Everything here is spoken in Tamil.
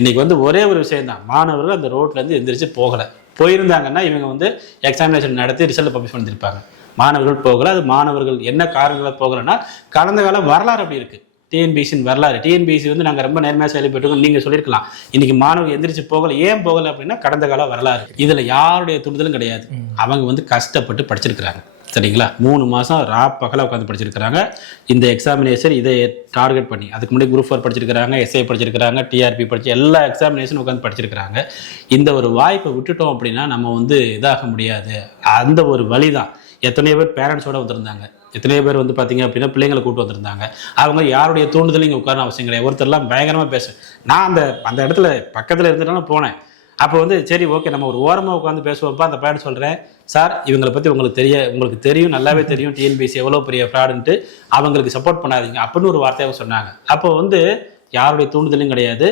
இன்னைக்கு வந்து ஒரே ஒரு விஷயம் தான், மாணவர்கள் அந்த ரோட்ல இருந்து எந்திரிச்சு போகலை. போயிருந்தாங்கன்னா இவங்க வந்து எக்ஸாமினேஷன் நடத்தி ரிசல்ட் பப்ளிஷ் பண்ணியிருப்பாங்க. மாணவர்கள் போகல. அது மாணவர்கள் என்ன காரணங்களை போகலைன்னா கடந்த கால வரலாறு அப்படி இருக்கு. டிஎன்பிசியின் வரலாறு, டிஎன்பிசி வந்து நாங்கள் ரொம்ப நேர்மையாக செயல்பட்டுருக்கோம் நீங்கள் சொல்லியிருக்கலாம். இன்னைக்கு மாணவர்கள் எந்திரிச்சு போகல. ஏன் போகலை அப்படின்னா கடந்த கால வரலாறு. இதில் யாருடைய தூண்டுதலும் கிடையாது. அவங்க வந்து கஷ்டப்பட்டு படிச்சிருக்கிறாங்க. சரிங்களா, 3 மாதம் ரா பகலாக உட்காந்து படிச்சிருக்கிறாங்க. இந்த எக்ஸாமினேஷன் இதை டார்கெட் பண்ணி, அதுக்கு முன்னாடி குரூப் 4 படிச்சிருக்கிறாங்க, எஸ்ஐ படிச்சிருக்கிறாங்க, டிஆர்பி படிச்சு எல்லா எக்ஸாமினேஷனும் உட்காந்து படிச்சிருக்கிறாங்க. இந்த ஒரு வாய்ப்பை விட்டுட்டோம் அப்படின்னா நம்ம வந்து இதாக முடியாது. அந்த ஒரு வழி தான். எத்தனையோ பேர் பேரண்ட்ஸோட வந்திருந்தாங்க, எத்தனையோ பேர் வந்து பார்த்தீங்க அப்படின்னா பிள்ளைங்களை கூப்பிட்டு வந்திருந்தாங்க. அவங்க யாருடைய தூண்டுதலும் இங்கே உட்கார அவசியம் கிடையாது. ஒருத்தர்லாம் பயங்கரமாக பேச, நான் அந்த இடத்துல பக்கத்தில் இருந்துட்டாலும் போனேன். அப்போ வந்து சரி ஓகே நம்ம ஒரு ஓரமாக உட்காந்து பேசுவோம்ப்பா. அந்த பையன் சொல்கிறேன், சார் இவங்களை பற்றி உங்களுக்கு தெரியும், நல்லாவே தெரியும் டிஎன்பிசி எவ்வளோ பெரிய ஃப்ராடுன்ட்டு, அவங்களுக்கு சப்போர்ட் பண்ணாதீங்க அப்படின்னு ஒரு வார்த்தையாக சொன்னாங்க. அப்போ வந்து யாருடைய தூண்டுதலும் கிடையாது.